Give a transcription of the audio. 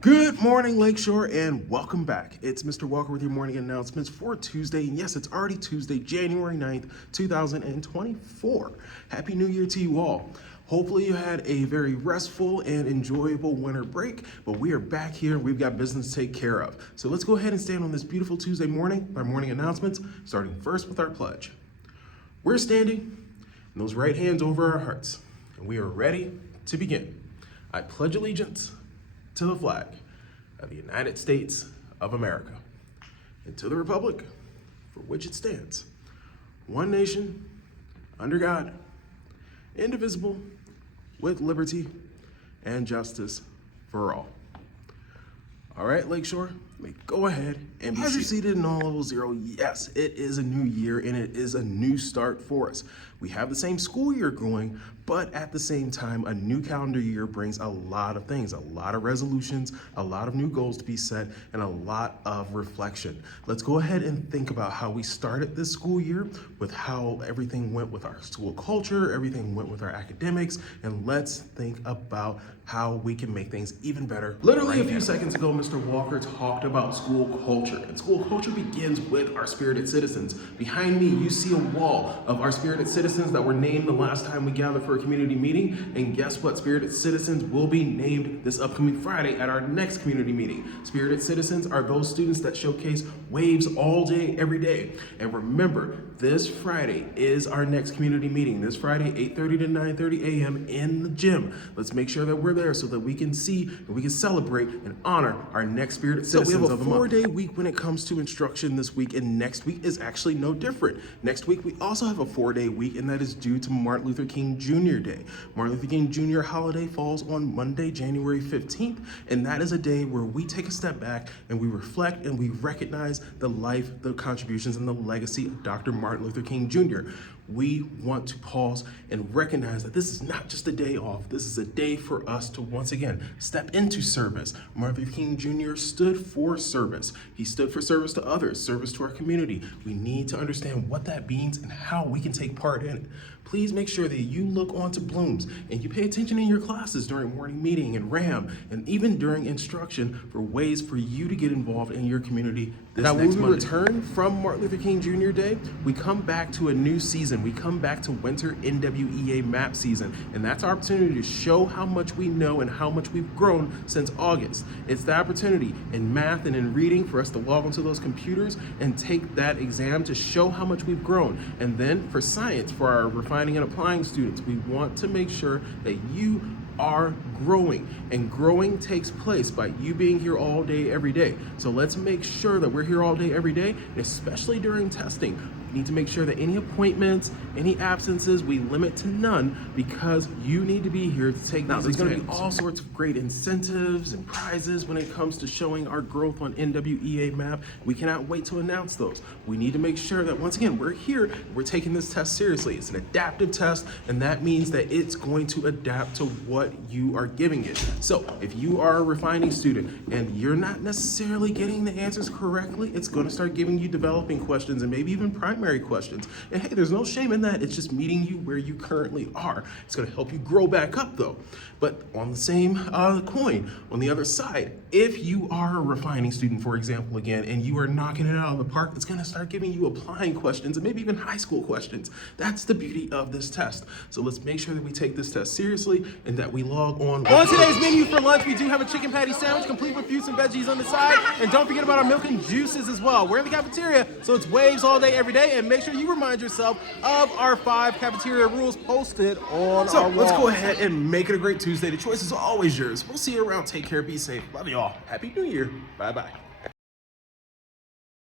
Good morning, Lakeshore, and welcome back. It's Mr. Walker with your morning announcements for Tuesday. And yes, it's already Tuesday, January 9th, 2024. Happy New Year to you all. Hopefully you had a very restful and enjoyable winter break, but we are back here. We've got business to take care of. So let's go ahead and stand on this beautiful Tuesday morning by morning announcements, starting first with our pledge. We're standing, and those right hands over our hearts, and we are ready to begin. I pledge allegiance to the flag of the United States of America and to the republic for which it stands, one nation, under God, indivisible, with liberty and justice for all. All right, Lakeshore, go ahead and be seated in all level 0. Yes, it is a new year and it is a new start for us. We have the same school year going, but at the same time, a new calendar year brings a lot of things, a lot of resolutions, a lot of new goals to be set, and a lot of reflection. Let's go ahead and think about how we started this school year, with how everything went with our school culture, everything went with our academics, and let's think about how we can make things even better. Literally a few seconds ago, Mr. Walker talked about school culture, and school culture begins with our spirited citizens. Behind me, you see a wall of our spirited citizens that were named the last time we gathered for a community meeting, and guess what? Spirited citizens will be named this upcoming Friday at our next community meeting. Spirited citizens are those students that showcase waves all day, every day. And remember, this Friday is our next community meeting. This Friday, 8:30 to 9:30 a.m. in the gym. Let's make sure that we're there so that we can see and we can celebrate and honor our next spirited citizens of the month. So we have a 4-day week when it comes to instruction this week, and next week is actually no different. Next week, we also have a 4-day week, and that is due to Martin Luther King Jr. Day. Martin Luther King Jr. holiday falls on Monday, January 15th, and that is a day where we take a step back and we reflect and we recognize the life, the contributions, and the legacy of Dr. Martin Luther King Jr. We want to pause and recognize that this is not just a day off. This is a day for us to once again step into service. Martin Luther King Jr. stood for service. He stood for service to others, service to our community. We need to understand what that means and how we can take part in it. Please make sure that you look onto Blooms and you pay attention in your classes during morning meeting and RAM, and even during instruction, for ways for you to get involved in your community this next Monday. Now, when we return from Martin Luther King Jr. Day, we come back to a new season. We come back to winter NWEA map season, and that's our opportunity to show how much we know and how much we've grown since August. It's the opportunity in math and in reading for us to log onto those computers and take that exam to show how much we've grown. And then for science, for our refining and applying students, we want to make sure that you are growing, and growing takes place by you being here all day, every day. So let's make sure that we're here all day, every day, and especially during testing. We need to make sure that any appointments, any absences, we limit to none, because you need to be here to take these exams. There's going to be all sorts of great incentives and prizes when it comes to showing our growth on NWEA map. We cannot wait to announce those. We need to make sure that, once again, we're here, we're taking this test seriously. It's an adaptive test, and that means that it's going to adapt to what you are giving it. So if you are a refining student and you're not necessarily getting the answers correctly, it's going to start giving you developing questions and maybe even primary questions. And hey, there's no shame in that. It's just meeting you where you currently are. It's going to help you grow back up, though. But on the same coin, on the other side, if you are a refining student, for example, again, and you are knocking it out of the park, it's going to start giving you applying questions and maybe even high school questions. That's the beauty of this test. So let's make sure that we take this test seriously and that we log on. On today's menu for lunch, we do have a chicken patty sandwich complete with fruits and veggies on the side. And don't forget about our milk and juices as well. We're in the cafeteria, so it's waves all day, every day. And make sure you remind yourself of our 5 cafeteria rules posted on our wall. So let's go ahead and make it a great Tuesday. The choice is always yours. We'll see you around. Take care. Be safe. Love you all. Happy New Year. Bye-bye.